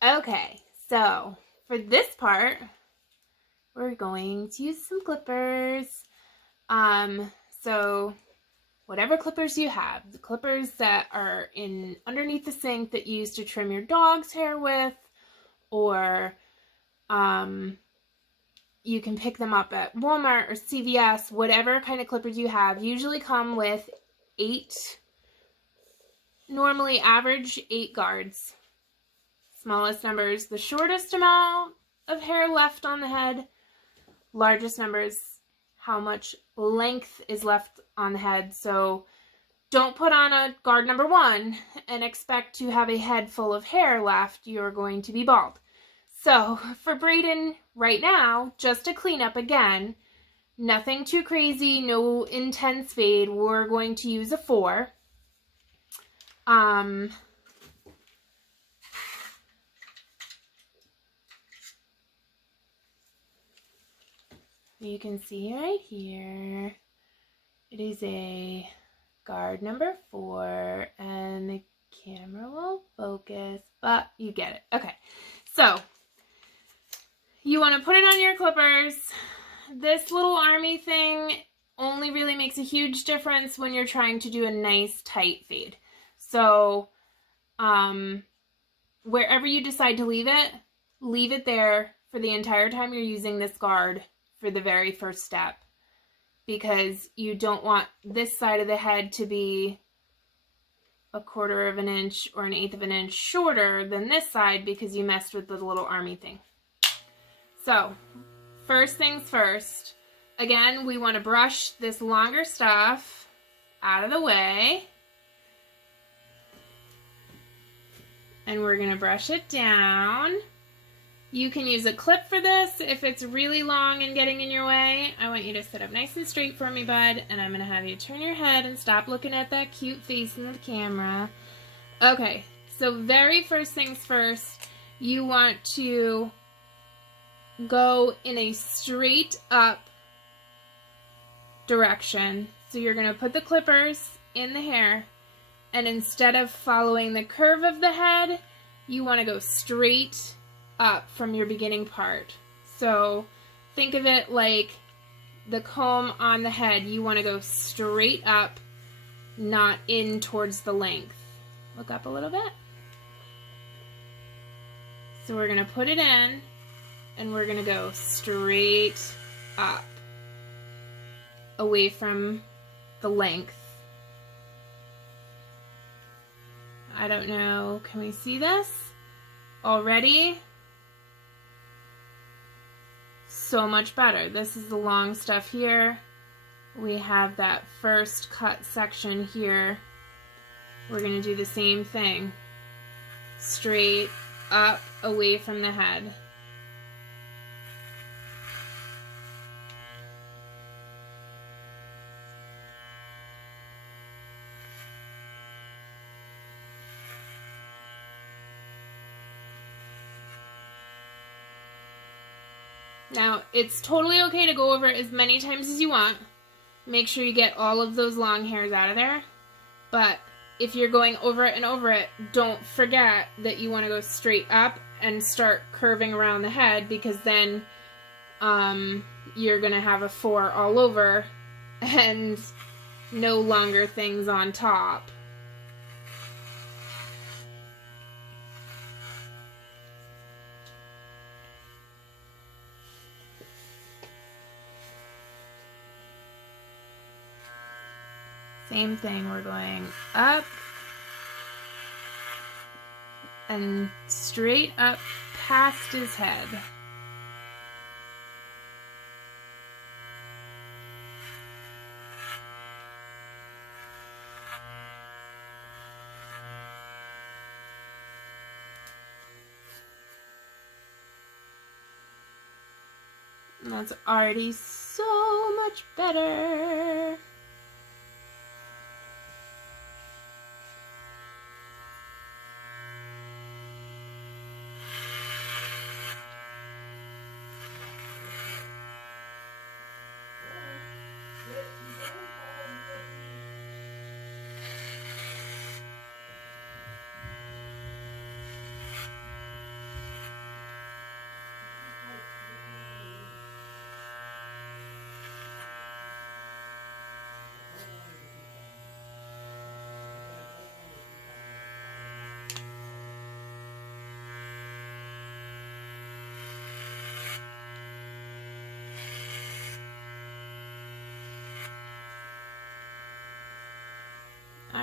Okay, so for this part, we're going to use some clippers. So whatever clippers you have, the clippers that are in underneath the sink that you use to trim your dog's hair with, or you can pick them up at Walmart or CVS, whatever kind of clippers you have, usually come with 8, normally average 8 guards. Smallest numbers, the shortest amount of hair left on the head. Largest numbers, how much length is left on the head. So don't put on a guard number 1 and expect to have a head full of hair left. You're going to be bald. So for braiding right now, just to clean up again, nothing too crazy, no intense fade. We're going to use a 4. You can see right here, it is a guard number 4, and the camera will focus, but you get it. Okay, so you want to put it on your clippers. This little army thing only really makes a huge difference when you're trying to do a nice tight fade. So wherever you decide to leave it there for the entire time you're using this guard for the very first step, because you don't want this side of the head to be a 1/4 of an inch or an 1/8 of an inch shorter than this side because you messed with the little army thing. So first things first, again, we want to brush this longer stuff out of the way, and we're going to brush it down. You can use a clip for this if it's really long and getting in your way. I want you to sit up nice and straight for me, bud, and I'm going to have you turn your head and stop looking at that cute face in the camera. Okay, so very first things first, you want to go in a straight up direction. So you're going to put the clippers in the hair, and instead of following the curve of the head, you want to go straight up from your beginning part. So think of it like the comb on the head. You want to go straight up, not in towards the length. Look up a little bit. So we're going to put it in, and we're going to go straight up, away from the length. I don't know, can we see this already? So much better. This is the long stuff here. We have that first cut section here. We're going to do the same thing. Straight up, away from the head. Now, it's totally okay to go over it as many times as you want. Make sure you get all of those long hairs out of there. But if you're going over it and over it, don't forget that you want to go straight up and start curving around the head, because then you're going to have a 4 all over and no longer things on top. Same thing, we're going up and straight up past his head. And that's already so much better.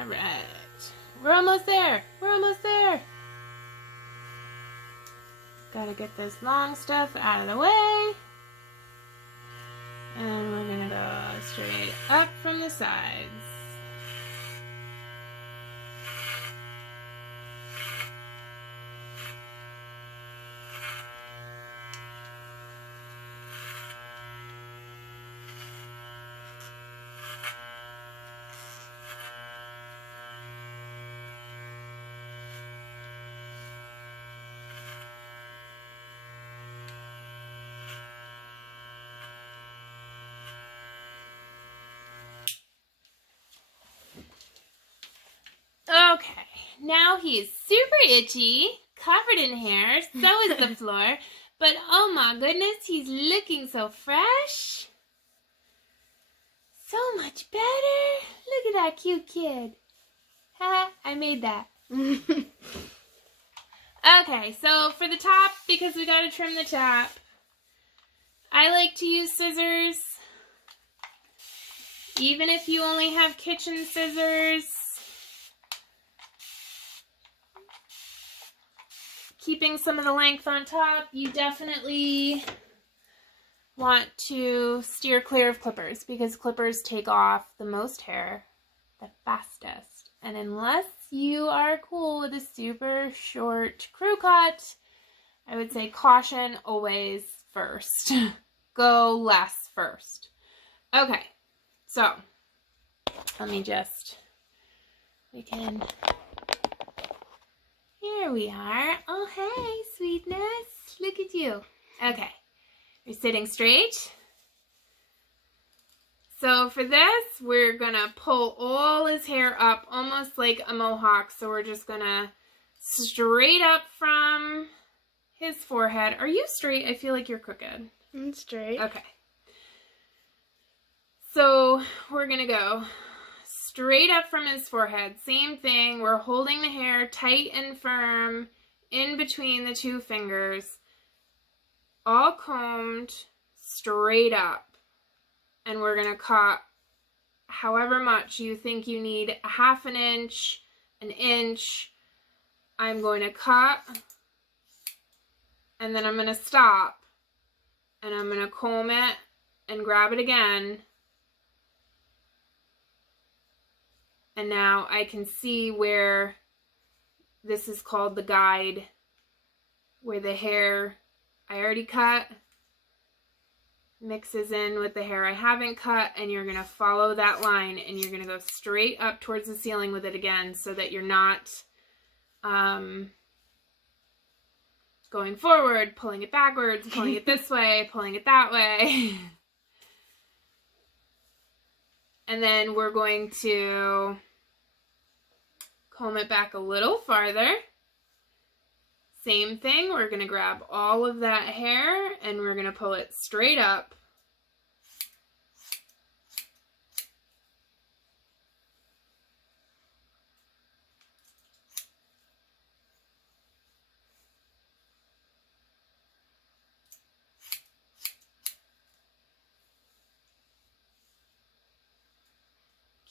All right. We're almost there. We're almost there. Gotta get this long stuff out of the way. And we're gonna go straight up from the sides. Okay, now he's super itchy, covered in hair, so is the floor, but oh my goodness, he's looking so fresh. So much better. Look at that cute kid. Haha, I made that. Okay, so for the top, because we gotta trim the top, I like to use scissors. Even if you only have kitchen scissors, keeping some of the length on top, you definitely want to steer clear of clippers because clippers take off the most hair the fastest. And unless you are cool with a super short crew cut, I would say caution always first. Go less first. Okay, so let me just, here we are. Oh, hey, sweetness. Look at you. Okay. You're sitting straight. So for this, we're going to pull all his hair up almost like a mohawk. So we're just going to straight up from his forehead. Are you straight? I feel like you're crooked. I'm straight. Okay. So we're going to go straight up from his forehead. Same thing. We're holding the hair tight and firm in between the two fingers. All combed straight up. And we're going to cut however much you think you need. A half an inch, an inch. I'm going to cut. And then I'm going to stop. And I'm going to comb it and grab it again. And now I can see where this is called the guide, where the hair I already cut mixes in with the hair I haven't cut, and you're going to follow that line and you're going to go straight up towards the ceiling with it again so that you're not going forward, pulling it backwards, pulling it this way, pulling it that way. And then we're going to comb it back a little farther. Same thing, we're going to grab all of that hair and we're going to pull it straight up.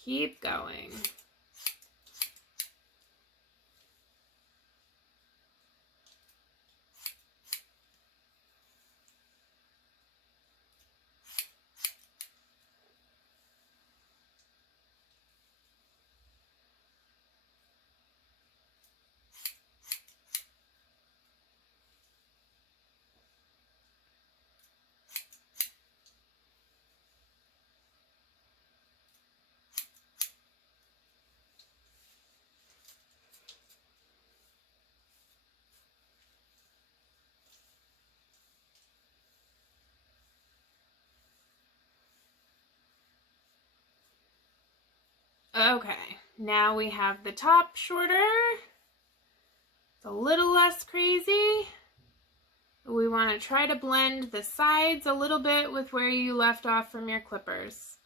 Keep going. Okay, now we have the top shorter. It's a little less crazy. We want to try to blend the sides a little bit with where you left off from your clippers.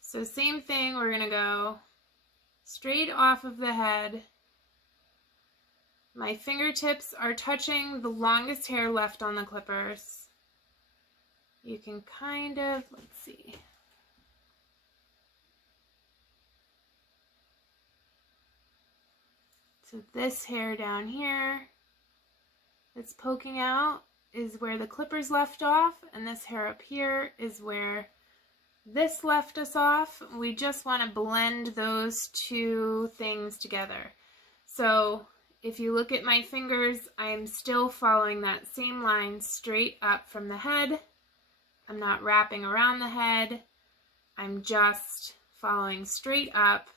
So same thing, we're going to go straight off of the head. My fingertips are touching the longest hair left on the clippers. You can kind of, let's see. So this hair down here that's poking out is where the clippers left off, and this hair up here is where this left us off. We just want to blend those two things together. So if you look at my fingers, I'm still following that same line straight up from the head. I'm not wrapping around the head. I'm just following straight up.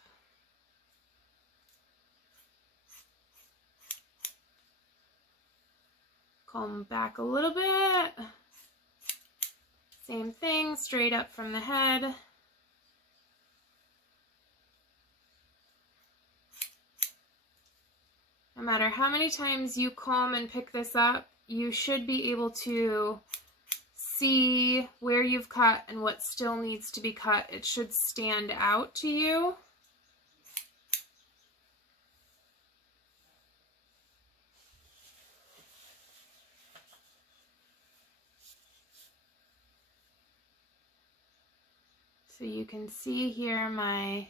Comb back a little bit. Same thing, straight up from the head. No matter how many times you comb and pick this up, you should be able to see where you've cut and what still needs to be cut. It should stand out to you. So you can see here my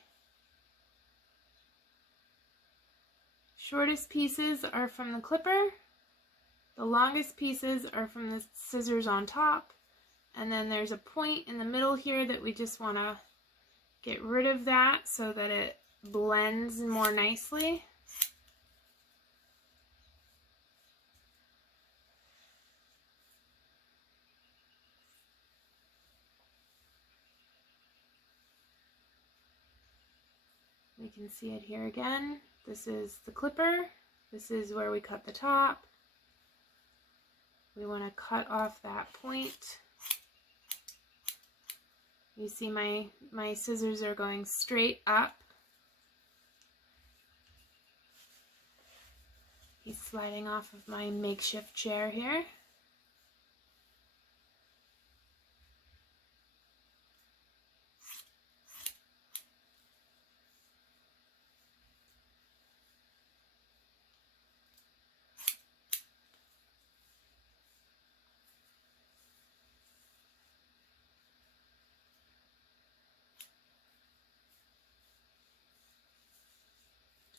shortest pieces are from the clipper, the longest pieces are from the scissors on top, and then there's a point in the middle here that we just want to get rid of that so that it blends more nicely. We can see it here again. This is the clipper. This is where we cut the top. We want to cut off that point. You see my scissors are going straight up. He's sliding off of my makeshift chair here.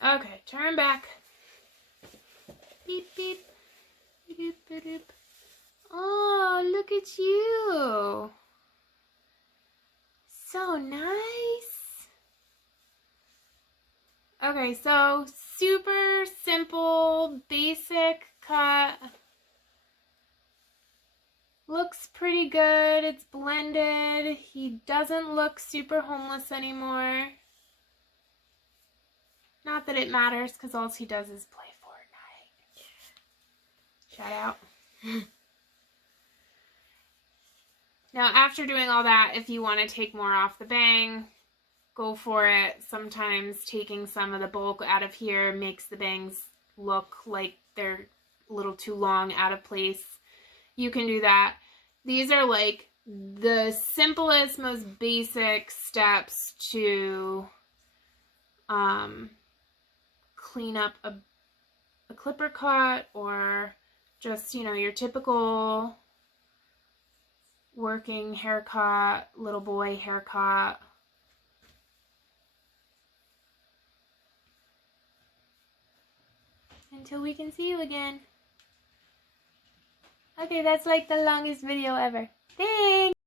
Okay, turn back. Beep, beep. Beep, beep, beep. Oh, look at you. So nice. Okay, so super simple, basic cut. Looks pretty good. It's blended. He doesn't look super homeless anymore. Not that it matters, because all he does is play Fortnite. Shout out. Now, after doing all that, if you want to take more off the bang, go for it. Sometimes taking some of the bulk out of here makes the bangs look like they're a little too long, out of place. You can do that. These are like the simplest, most basic steps to clean up a clipper cut, or just, you know, your typical working haircut, little boy haircut. Until we can see you again. Okay, that's like the longest video ever. Thanks!